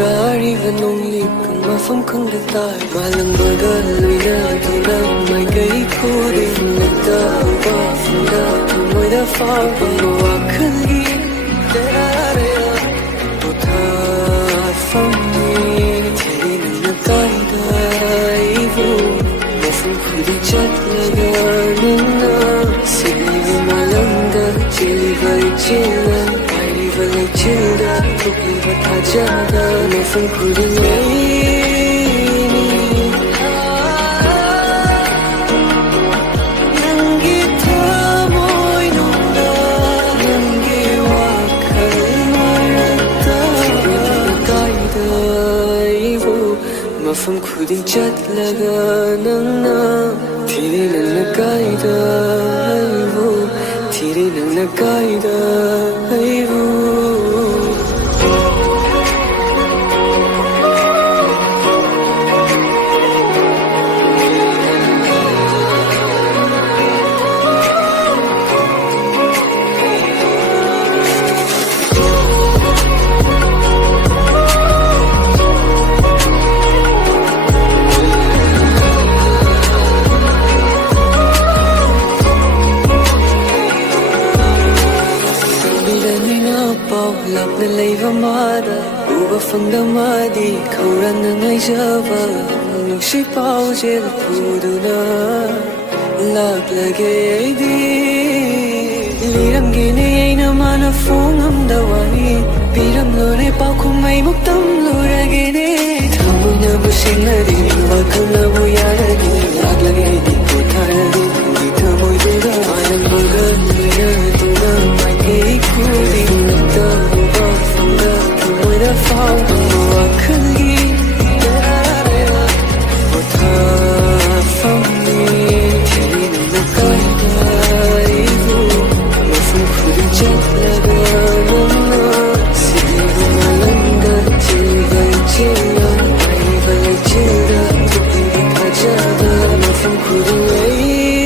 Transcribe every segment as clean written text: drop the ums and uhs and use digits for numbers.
Kariga nung lipang mafam kang datay Malang bagal na tunang may kay kuring Nagtawa funda tumoy da fang Pangmawakan gi Teraraya Buta famni Teri nang nagkaida Ivo Mafam kudi chat laga nuna Sige malang da Chiliva ichila Valay childa, tukli bata jada, mafam kudi ngaini. Nangi tamoy nungna, nangi wakal marata. Tiri nagkaida ivo, mafam kudi chat laga nangna. Tiri nagkaida ivo, tiri nagkaida ivo. Lap na layva mada Uba fangda madi Kauran na ngay java Nungsi pao jel pudu na Lap lagay ay di Lirang gini ay naman na fungam dawani Piram lore pao kung may muktam lura gini Tamoy na busing na di Wakal na buyara di Lap lagay ay di putara di Hindi tamoy duga Manang bagal na tunang may kikuli Nagtawa the fall Pangmawakan gi Teraraya Buta famni Tiri nang nagkaida Ivo Mafam kudi chat laga nana Sige malanda Chiliva ichila Ay valay childa Tukli bata jada Mafam kudi ngaini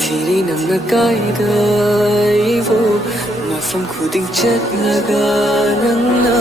Tiri nang nagkaida Mafam kuding chat laga nang na